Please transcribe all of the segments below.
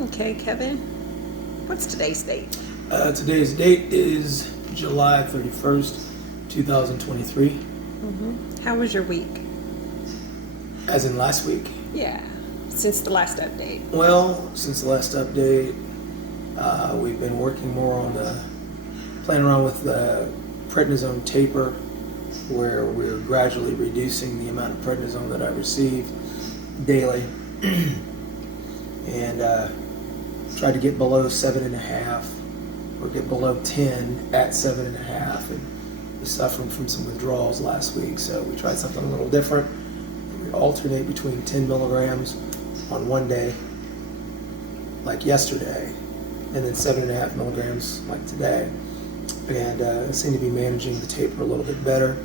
Okay, Kevin. What's today's date? Today's date is July 31st, 2023, How was your week? as in last week. Yeah, since the last update. Well, since the last update, we've been working more on playing around with the prednisone taper, where we're gradually reducing the amount of prednisone that I receive daily, and try to get below 7.5 or get below 10 at 7.5. And we suffered from some withdrawals last week, so we tried something a little different. We alternate between 10 milligrams on one day, like yesterday, and then 7.5 milligrams like today. And I seem to be managing the taper a little bit better.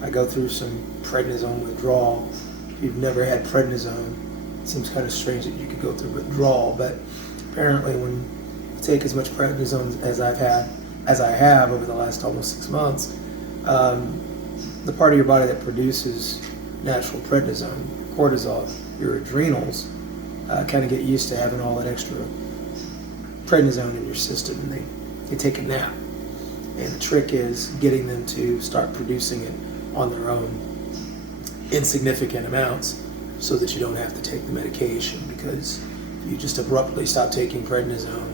I go through some prednisone withdrawal. If you've never had prednisone, it seems kind of strange that you could go through withdrawal, but apparently when you take as much prednisone as I have over the last almost 6 months, the part of your body that produces natural prednisone, cortisol, your adrenals, kind of get used to having all that extra prednisone in your system, and they take a nap. And the trick is getting them to start producing it on their own, insignificant amounts, so that you don't have to take the medication. Because if you just abruptly stop taking prednisone,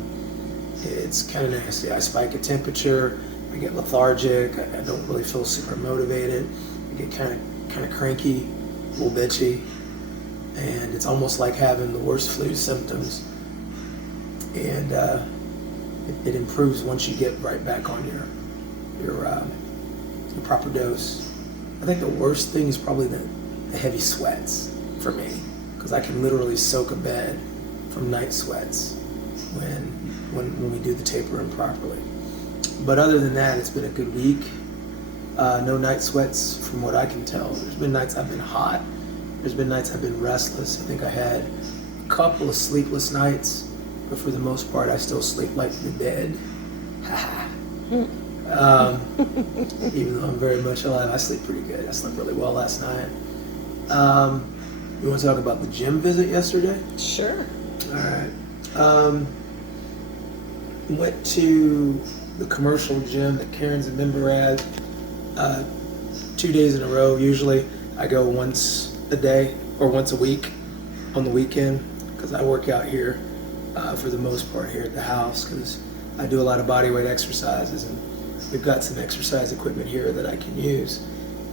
it's kind of nasty. I spike a temperature, I get lethargic, I don't really feel super motivated, I get kind of cranky, a little bitchy, and it's almost like having the worst flu symptoms. And it improves once you get right back on your proper dose. I think the worst thing is probably the heavy sweats for me, because I can literally soak a bed from night sweats when we do the tapering properly. But other than that, it's been a good week. No night sweats from what I can tell. There's been nights I've been hot. There's been nights I've been restless. I think I had a couple of sleepless nights, but for the most part, I still sleep like the dead. Even though I'm very much alive, I sleep pretty good. I slept really well last night. You want to talk about the gym visit yesterday? Sure. All right. Went to the commercial gym that Karen's a member at 2 days in a row. Usually I go once a day or once a week on the weekend, because I work out here for the most part here at the house, because I do a lot of body weight exercises, and we've got some exercise equipment here that I can use.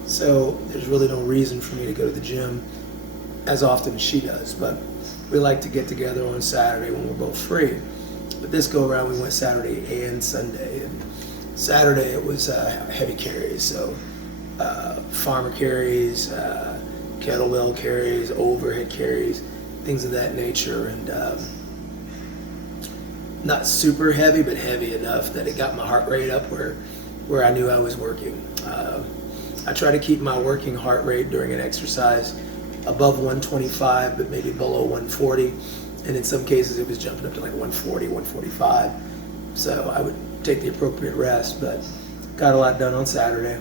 So there's really no reason for me to go to the gym as often as she does, but we like to get together on Saturday when we're both free. But this go around we went Saturday and Sunday, and Saturday it was heavy carries, so farmer carries, kettlebell carries, overhead carries, things of that nature, and not super heavy, but heavy enough that it got my heart rate up where I knew I was working. I try to keep my working heart rate during an exercise above 125, but maybe below 140. And in some cases it was jumping up to like 140, 145. So I would take the appropriate rest, but got a lot done on Saturday.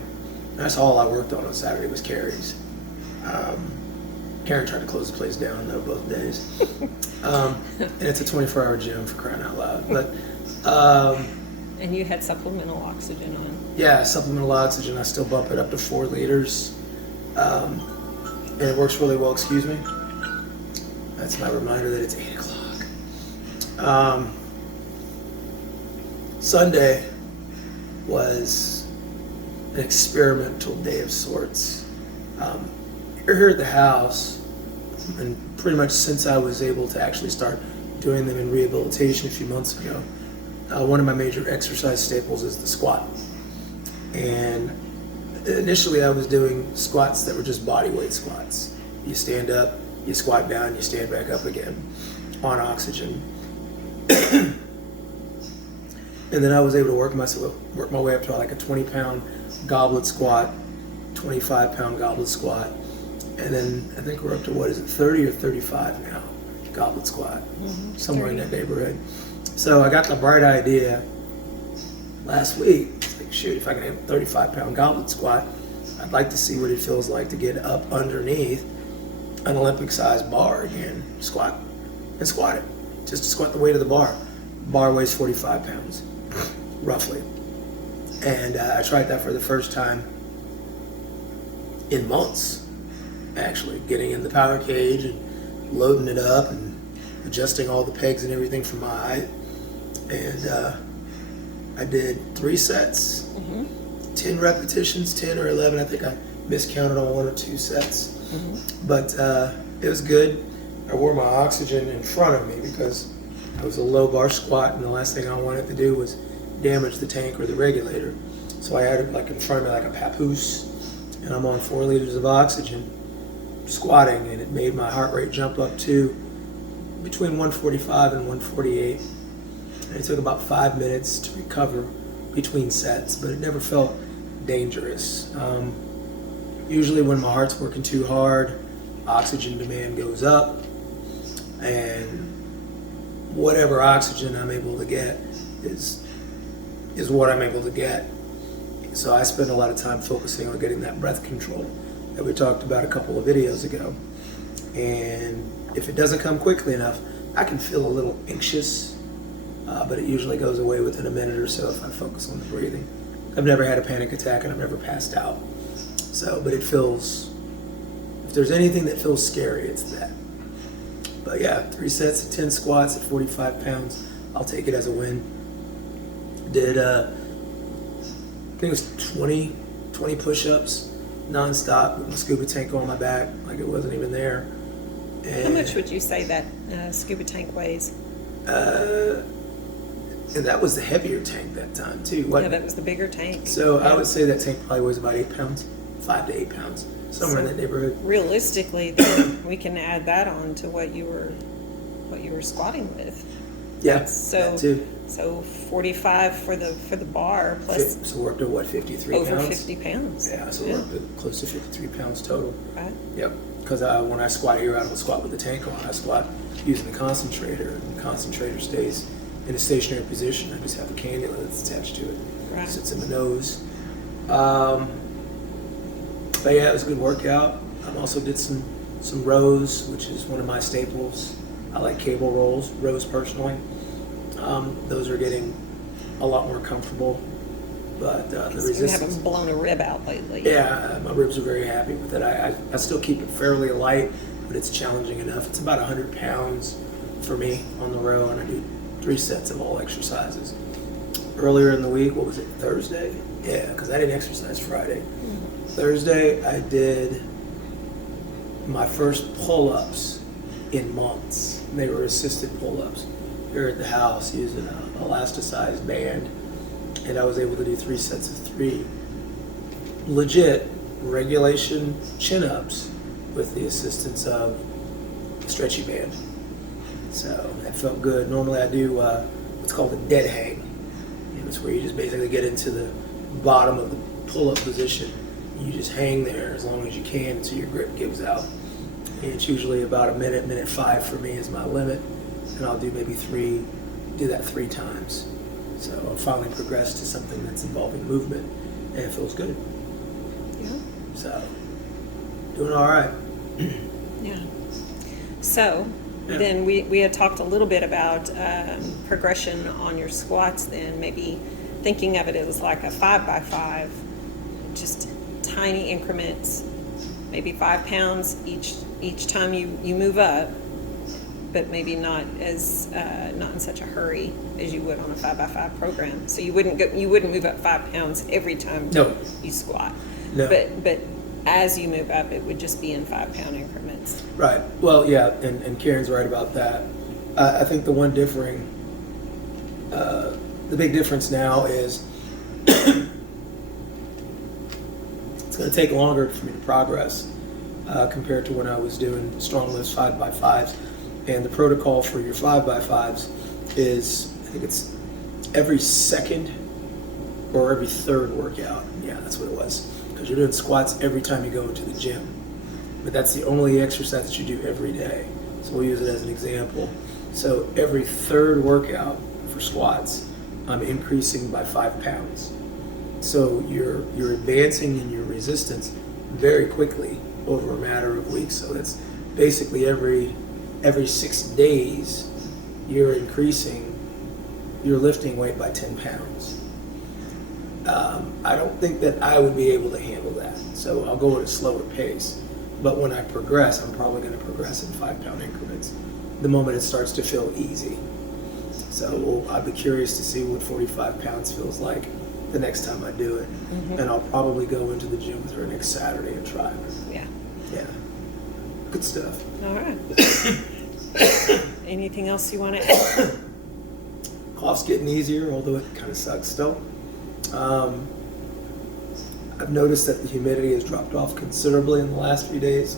That's all I worked on Saturday was carries. Karen tried to close the place down though both days. And it's a 24-hour gym, for crying out loud. But And you had supplemental oxygen on. yeah, supplemental oxygen, I still bump it up to 4 liters. And it works really well, excuse me. That's my reminder that it's 8 o'clock. Sunday was an experimental day of sorts. You're here at the house, and pretty much since I was able to actually start doing them in rehabilitation a few months ago, one of my major exercise staples is the squat. And initially I was doing squats that were just body weight squats. You stand up, you squat down, you stand back up again on oxygen. And then I was able to work my way up to like a 20-pound goblet squat, 25-pound goblet squat, and then I think we're up to, 30 or 35 now, goblet squat, somewhere 30. In that neighborhood. So I got the bright idea last week, like, shoot, if I can have a 35-pound goblet squat, I'd like to see what it feels like to get up underneath an Olympic-sized bar again, squat, and squat it just to squat the weight of the bar. Bar weighs 45 pounds, roughly. And I tried that for the first time in months, actually, getting in the power cage and loading it up and adjusting all the pegs and everything for my height. And I did 3 sets, 10 repetitions, 10 or 11. I think I miscounted on 1 or 2 sets. But it was good. I wore my oxygen in front of me because I was a low bar squat, and the last thing I wanted to do was damage the tank or the regulator. So I had it like in front of me like a papoose, and I'm on 4 liters of oxygen squatting, and it made my heart rate jump up to between 145 and 148. And it took about 5 minutes to recover between sets, but it never felt dangerous. Usually when my heart's working too hard, oxygen demand goes up, and whatever oxygen I'm able to get is what I'm able to get. So I spend a lot of time focusing on getting that breath control that we talked about a couple of videos ago. And if it doesn't come quickly enough, I can feel a little anxious, but it usually goes away within a minute or so if I focus on the breathing. I've never had a panic attack, and I've never passed out. So, but it feels, if there's anything that feels scary, it's that. But yeah, 3 sets of 10 squats at 45 pounds. I'll take it as a win. Did, I think it was 20 push-ups nonstop with my scuba tank on my back, like it wasn't even there. And, How much would you say that scuba tank weighs? And that was the heavier tank that time too. Yeah, that was the bigger tank. So yeah. I would say that tank probably weighs about 8 pounds, 5 to 8 pounds, somewhere in that neighborhood. Realistically, then we can add that on to what you were squatting with. Yeah, So that too. So 45 for the bar plus So we're up to what, 53 over pounds? 50 pounds. Yeah, so we're up to close to 53 pounds total. Right. Yep. Because when I squat here, I don't squat with the tank on. I squat using the concentrator, and the concentrator stays in a stationary position. I just have a cannula that's attached to it. Right. It sits in the nose. But yeah, it was a good workout. I also did some rows, which is one of my staples. I like cable rows personally. Those are getting a lot more comfortable, but the You resistance. haven't blown a rib out lately. Yeah, my ribs are very happy with it. I still keep it fairly light, but it's challenging enough. It's about 100 pounds for me on the row, and I do 3 sets of all exercises. Earlier in the week, what was it, Thursday? Yeah, because I didn't exercise Friday. Thursday, I did my first pull-ups in months. They were assisted pull-ups here at the house using an elasticized band, and I was able to do 3 sets of 3 legit regulation chin-ups with the assistance of a stretchy band. So that felt good. Normally I do what's called a dead hang. It's where you just basically get into the bottom of the pull-up position. You just hang there as long as you can until your grip gives out. And it's usually about a minute 5 for me is my limit. And I'll do maybe 3 times. So I'll finally progress to something that's involving movement, and it feels good. Yeah. So, doing all right. Yeah. So Yeah. then we had talked a little bit about progression on your squats, then maybe thinking of it as like a 5x5, just tiny increments, maybe 5 pounds each time you move up, but maybe not in such a hurry as you would on a 5x5 program. So you wouldn't move up 5 pounds every time No. you squat. No. But as you move up, it would just be in 5 pound increments. Right. Well, yeah, and Karen's right about that. I think the big difference now is it's going to take longer for me to progress compared to when I was doing strong lifts 5x5s. And the protocol for your 5x5s is, I think it's every second or every third workout. Yeah, that's what it was. Because you're doing squats every time you go into the gym. But that's the only exercise that you do every day. So we'll use it as an example. So every third workout for squats, I'm increasing by 5 pounds. So you're advancing in your resistance very quickly over a matter of weeks. So that's basically every 6 days you're increasing your lifting weight by 10 pounds. I don't think that I would be able to handle that, so I'll go at a slower pace. But when I progress, I'm probably going to progress in 5-pound increments the moment it starts to feel easy. So I'd be curious to see what 45 pounds feels like the next time I do it. And I'll probably go into the gym with her next Saturday and try her. Yeah. Yeah. Good stuff. All right. Anything else you want to add? Cough's getting easier, although it kind of sucks still. I've noticed that the humidity has dropped off considerably in the last few days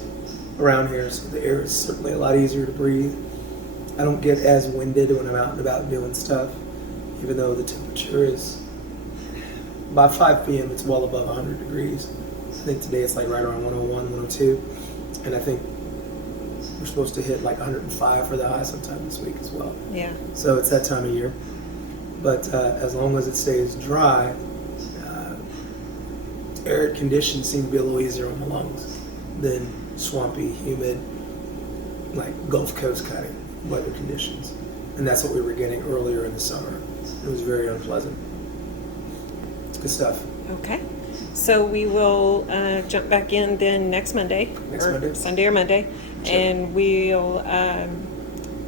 around here, so the air is certainly a lot easier to breathe. I don't get as winded when I'm out and about doing stuff, even though the temperature is, by 5 p.m. it's well above 100 degrees. I think today it's like right around 101, 102, and I think we're supposed to hit like 105 for the high sometime this week as well. Yeah. So it's that time of year. But as long as it stays dry, arid conditions seem to be a little easier on the lungs than swampy, humid, like Gulf Coast kind of weather conditions. And that's what we were getting earlier in the summer. It was very unpleasant. It's good stuff. Okay. So we will jump back in then next Monday. Next or Monday. Sunday or Monday. Sure. And we'll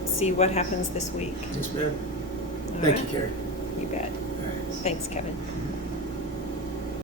see what happens this week. Yes, ma'am. All Thank right. you, Carrie. You bet. All right. Thanks, Kevin.